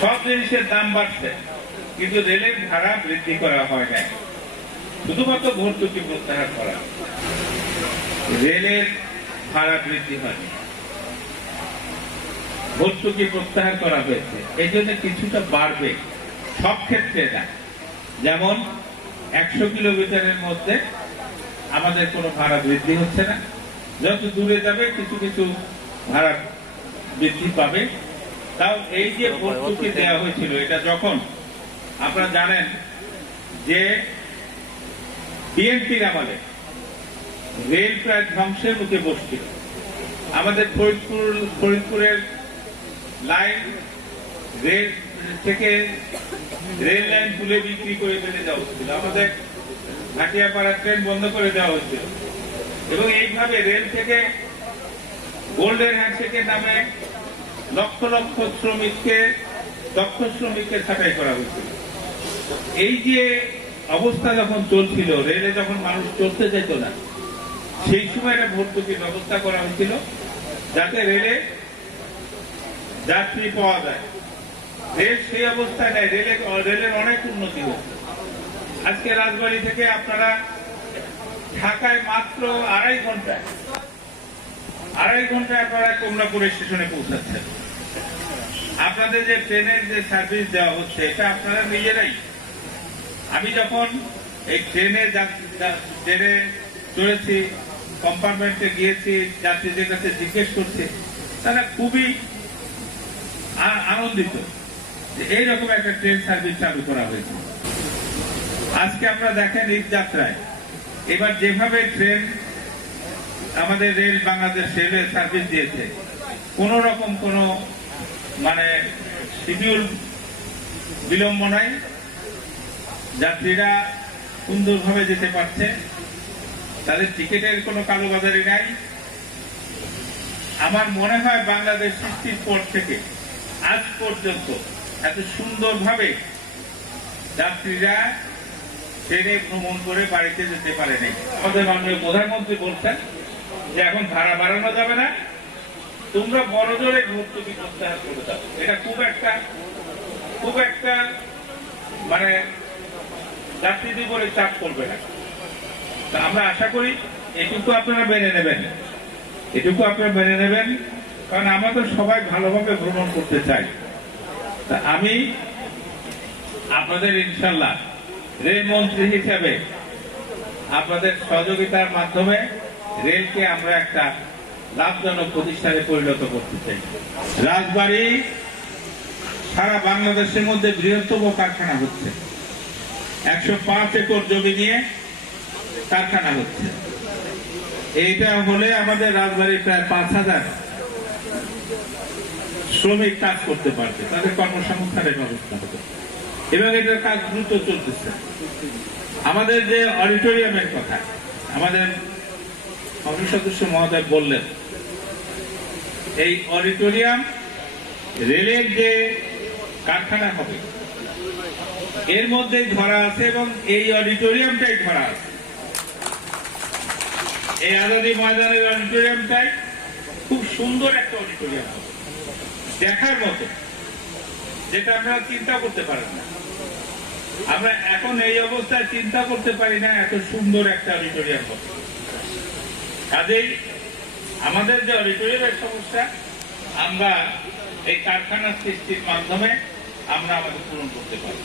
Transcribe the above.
সব জিনিসের দাম বাড়ছে, কিন্তু রেলের ভাড়া বৃদ্ধি করা হয় না শুধুমাত্র ভর্তুকি প্রত্যাহার করা। রেলের ভাড়া বৃদ্ধি হয়নি। ভর্তুকি প্রত্যাহার করা হয়েছে। এই জন্য কিছুটা বাড়বে, সব ক্ষেত্রে না। যেমন, একশো কিলোমিটারের মধ্যে আমাদের কোনো ভাড়া বৃদ্ধি হচ্ছে না। যত দূরে যাবে, কিছু কিছু ভাড়া বৃদ্ধি পাবে। তাও এই যে ভর্তুকি দেওয়া হয়েছিল, এটা যখন আপনারা জানেন যে বিএনপির আমলে রেল প্রায় ধ্বংসের মুখে বসছিল। আমাদের ফরিদপুর, ফরিদপুরের লাইন রেল থেকে রেল লাইন তুলে বিক্রি করে ফেলে দেওয়া হচ্ছিল। আমাদের ভাটিয়াপাড়া ট্রেন বন্ধ করে দেওয়া হয়েছিল এবং এইভাবে রেল থেকে গোল্ডেন হ্যান্ডশেকের নামে লক্ষ লক্ষ শ্রমিককে, দক্ষ শ্রমিককে ছাঁটাই করা হয়েছিল। এই যে অবস্থা যখন চলছিল, রেলে যখন মানুষ চলতে যেত না, সেই সময় একটা ভর্তুকির ব্যবস্থা করা হয়েছিল, যাতে রেলে যাত্রী পাওয়া যায়। রেল সেই অবস্থায় নেই, রেলে, রেলের অনেক উন্নতি হচ্ছে আজকে রাজবাড়ি থেকে আপনারা ঢাকায় মাত্র আড়াই ঘন্টায় আড়াই ঘন্টায় আপনারা কমলাপুর স্টেশনে পৌঁছাচ্ছেন। আপনাদের যে ট্রেনের যে সার্ভিস দেওয়া হচ্ছে, এটা আপনারা নিজেরাই। আমি যখন এই ট্রেনে ট্রেনে চড়েছি কম্পার্টমেন্টে গিয়েছি, যাত্রীদের কাছে জিজ্ঞেস করছি, তারা খুবই আনন্দিত যে এইরকম একটা ট্রেন সার্ভিস চালু করা হয়েছে। আজকে আমরা দেখেন ঈদ যাত্রায়। এবার যেভাবে ট্রেন আমাদের রেল বাংলাদেশ রেলওয়ে সার্ভিস দিয়েছে। কোন রকম কোন মানে শিডিউল বিলম্ব নাই। যাত্রীরা সুন্দরভাবে যেতে পারছে। তাদের টিকিটের কোনো কালোবাজারি নাই। আমার মনে হয় বাংলাদেশ সৃষ্টির পর থেকে, আজ পর্যন্ত এত সুন্দরভাবে যাত্রীরা ট্রেনে ভ্রমণ করে বাড়িতে যেতে পারেনি। আমাদের মাননীয় প্রধানমন্ত্রী বলছেন যে এখন ভাড়া বাড়ানো যাবে না, তোমরা বড় জোরে ভর্তুকি প্রত্যাহার করে দাও। এটা খুব একটা খুব একটা মানে যাত্রীদের উপরে চাপ করবে না। তা আমরা আশা করি এটুকু আপনারা মেনে নেবেন। এটুকু আপনারা মেনে নেবেন, কারণ আমরা তো সবাই ভালোভাবে ভ্রমণ করতে চাই। তা আমি আপনাদের ইনশাল্লাহ রেলমন্ত্রী হিসেবে আপনাদের সহযোগিতার মাধ্যমে রেলকে আমরা একটা লাভজনক প্রতিষ্ঠানে পরিণত করতে চাই। রাজবাড়ী সারা বাংলাদেশের মধ্যে বৃহত্তম কারখানা হচ্ছে। একশো পাঁচ একর জমি নিয়ে কারখানা হচ্ছে। এইটা হলে আমাদের রাজবাড়ির প্রায় পাঁচ হাজার শ্রমিক কাজ করতে পারবে, তাদের কর্মসংস্থানের ব্যবস্থা হবে। এবং এটার কাজ দ্রুত চলতেছে। আমাদের যে অডিটোরিয়ামের কথা, আমাদের কমিটি সদস্য মহোদয় বললেন, এই অডিটোরিয়াম রেলের যে কারখানা হবে, এর মধ্যেই ধরা আছে এবং এই অডিটোরিয়ামটাই ধরা আছে। এই ময়দানের অডিটোরিয়ামটাই খুব সুন্দর একটা অডিটোরিয়াম দেখার মতো, যেটা আপনারা চিন্তা করতে পারেন না। আমরা এখন এই অবস্থায় চিন্তা করতে পারি না এত সুন্দর একটা অডিটোরিয়াম হবে। কাজেই আমাদের যে অডিটোরিয়ামের সমস্যা, আমরা এই কারখানা সৃষ্টির মাধ্যমে আমরা আমাদের পূরণ করতে পারি।